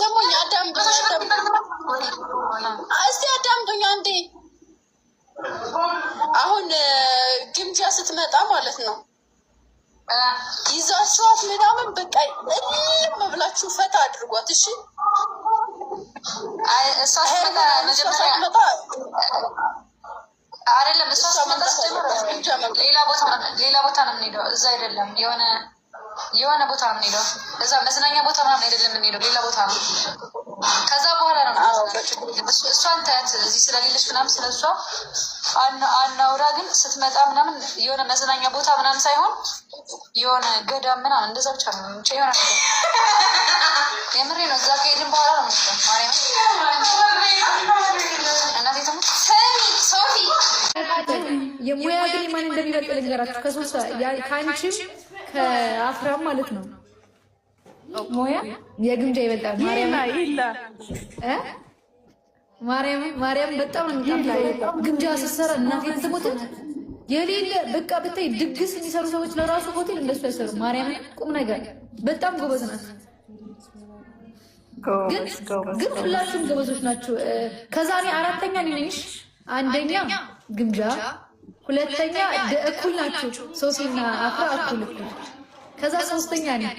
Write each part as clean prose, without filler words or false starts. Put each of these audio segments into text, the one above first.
ደግሞ እስቲ አዳምጡኝ አንዴ። አሁን ግምጃ ስትመጣ ማለት ነው ይዛችኋት ምናምን በቃ እልም ብላችሁ ፈታ አድርጓት። እሺ እሷ ስትመጣ አይደለም፣ እሷ ስትመጣ ሌላ ቦታ ነው የምንሄደው። እዛ አይደለም የሆነ ቦታ ነው የምንሄደው። እዛ መዝናኛ ቦታ ምናምን አይደለም የምንሄደው፣ ሌላ ቦታ ነው። ከዛ በኋላ ነው እሷን ታያት እዚህ ስለሌለች ምናምን ስለ እሷ አናውራ። ግን ስትመጣ ምናምን የሆነ መዝናኛ ቦታ ምናምን ሳይሆን የሆነ ገዳም ምናምን እንደዛ ብቻ ነው ብቻ የሆነ ነገር የምሬ ነው። እዛ ከሄድን በኋላ ነው ማርያም እናቴ ደግሞ ሶፊ የሙያ ግን ማን እንደሚበልጥ ልንገራችሁ። ከሶስት ከአንቺም ከአፍራም ማለት ነው ሙያ የግምጃ ይበልጣል። ማርያም በጣም ግምጃ ስትሰራ እናቴ ትሞት የሌለ በቃ ብታይ ድግስ የሚሰሩ ሰዎች ለራሱ ሆቴል እንደሱ ያሰሩ። ማርያም ቁም ነገር በጣም ጎበዝ ናት። ግን ሁላችሁም ጎበዞች ናቸው። ከዛ እኔ አራተኛ ነኝሽ። አንደኛ ግምጃ፣ ሁለተኛ እኩል ናቸው ሶሲና አፍራ እኩል። ከዛ ሶስተኛ ነኝ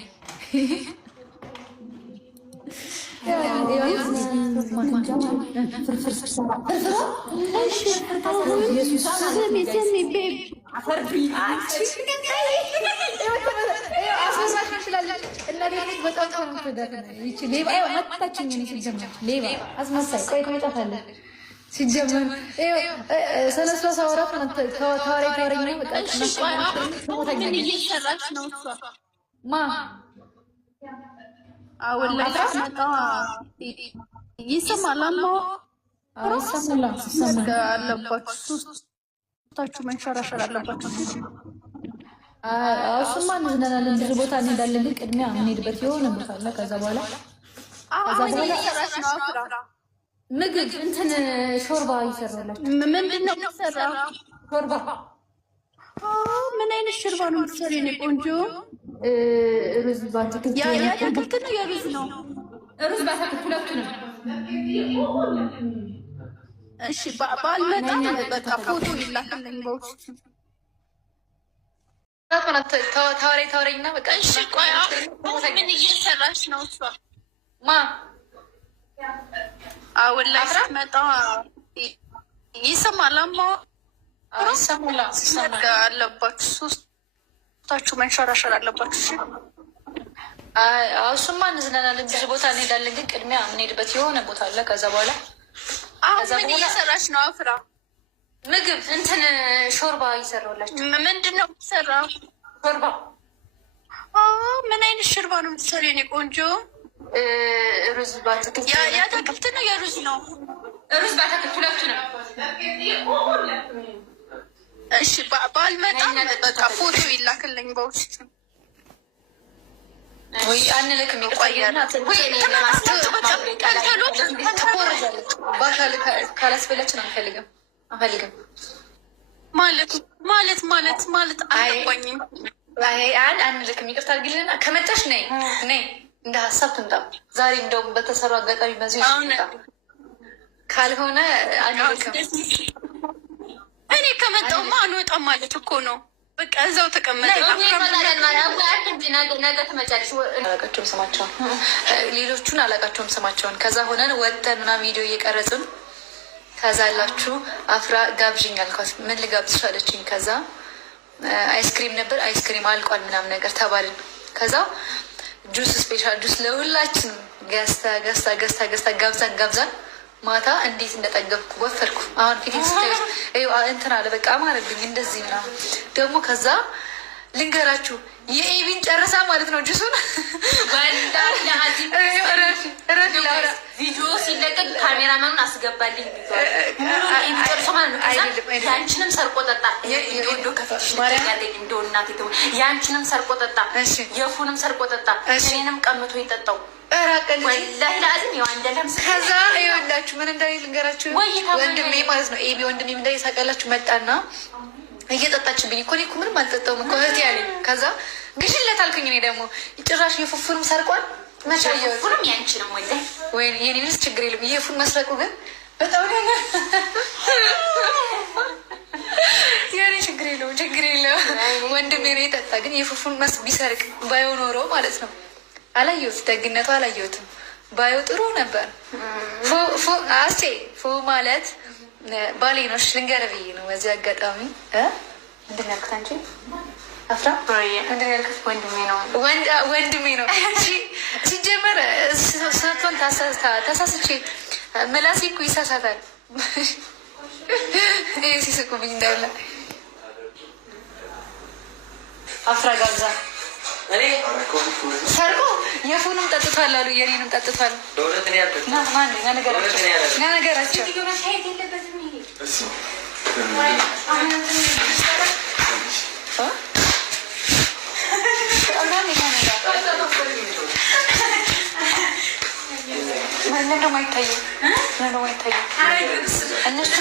ሲጀመር ሰለሷ ሳወራት ተዋረኝ ይሰማል አለባችሁ። ሶስታችሁ መንሸራሸር አለባችሁ። እሱማ እንዝናናለን፣ ብዙ ቦታ እንሄዳለን። ግን ቅድሚያ የምንሄድበት የሆነ ቦታ አለ። ከዛ በኋላ ምግብ እንትን ሾርባ ይሰራላችሁ። ምንድን ነው የሚሰራው? ሾርባ። ምን አይነት ሾርባ ነው የምትሰሪው? የእኔ ቆንጆ ሩዝ ባትክልት የአትክልት ነው የሩዝ ነው? ሩዝ ባትክልት ሁለቱንም። እሺ ባልመጣም በቃ ፎቶ ይላክልኝ በውስጥ ታወሬና በቃ። እሺ ቆይ ምን እየሰራች ነው እሷ? አሁን ላይ ስትመጣ ይሰማል። አለባችሁ ሶስታችሁ መንሸራሸር አለባችሁ። እሱማ እንዝናናለን፣ ብዙ ቦታ እንሄዳለን። ግን ቅድሚያ የምንሄድበት የሆነ ቦታ አለ። ከዛ በኋላ ምን እየሰራች ነው? አፍራ ምግብ እንትን ሾርባ ይሰራላችሁ። ምንድን ነው የምትሰራው? ሾርባ። ምን አይነት ሾርባ ነው የምትሰሪው የእኔ ቆንጆ? ሩዝ ባትክልት የአትክልት ነው የሩዝ ነው? ሩዝ ባትክልት ሁለቱንም። እሺ ባልመጣም በቃ ፎቶ ይላክልኝ በውስጥ። ወይ አንልክም ይቆያል። ካላስበላችን አንፈልግም ማለት አልገባኝም። አንልክም ይቅርታ አድርጊልና ከመጣሽ ነይ እንደ ሀሳብ ትምጣ። ዛሬ እንደውም በተሰሩ አጋጣሚ በዚህ ካልሆነ አንልክም። እኔ ከመጣሁማ አንወጣም ማለት እኮ ነው። በቃ እዛው ተቀመጠ። ነገ ትመጫለሽ። አላውቃቸውም ስማቸውን፣ ሌሎቹን አላውቃቸውም ስማቸውን። ከዛ ሆነን ወጥተን ምናምን ቪዲዮ እየቀረጽን ከዛ አላችሁ አፍራ ጋብዥኝ አልኳት። ምን ልጋብዝሽ አለችኝ። ከዛ አይስክሪም ነበር፣ አይስክሪም አልቋል ምናምን ነገር ተባልን። ከዛ ጁስ፣ ስፔሻል ጁስ ለሁላችን ገዝታ ጋብዛን ማታ እንዴት እንደጠገብኩ ወፈርኩ። አሁን ፊት እንትን አለ በቃ አማረብኝ እንደዚህ ምናምን ደግሞ። ከዛ ልንገራችሁ የኤቢን ጨርሳ ማለት ነው ጁሱን ቪዲዮ ሲለቀቅ ካሜራማኑን አስገባልኝ። ያንቺንም ሰርቆ ጠጣ፣ ያንቺንም ሰርቆ ጠጣ፣ የፉንም ሰርቆ ጠጣ፣ እኔንም ቀምቶ ይጠጣው። ከዛ ይኸውላችሁ ምን እንዳለ ልንገራችሁ። ወንድሜ ማለት ነው ኤቢ ወንድሜ ምን እንዳለ ታውቃላችሁ? መጣና እየጠጣችብኝ እኮ እኔ እኮ ምንም አልጠጣሁም እኮ እህቴ ያለኝ። ከዛ ግሽለት አልኩኝ። እኔ ደግሞ ጭራሽ የፉፉንም ሰርቋል መቻየት ሁሉም ያንቺ ነው ወይ የኔ ልጅ ችግር የለም። የፉን መስረቁ ግን በጣም የኔ ችግር የለውም፣ ችግር የለውም። ወንድሜ ነው የጠጣ ግን የፉፉን መስ ቢሰርቅ ባየው ኖሮ ማለት ነው። አላየሁት፣ ደግነቱ አላየሁትም። ባየው ጥሩ ነበር። አስቴ ፎ ማለት ባሌ ነው። ልንገርህ ብዬ ነው በዚህ አጋጣሚ። ምንድን ያልኩት አንቺ አፍራ ምንድን ያልኩት? ወንድሜ ነው። ሲጀመር ስቶን ተሳስቼ ምላሴ እኮ ይሳሳታል። ይህ ሲስቁብኝ እንዳለ አፍራ ጋብዛ ሰርቆ የፉንም ጠጥቷል አሉ የኔንም ጠጥቷል። ነገራቸው ምንድን ነው የማይታየው? እነሱ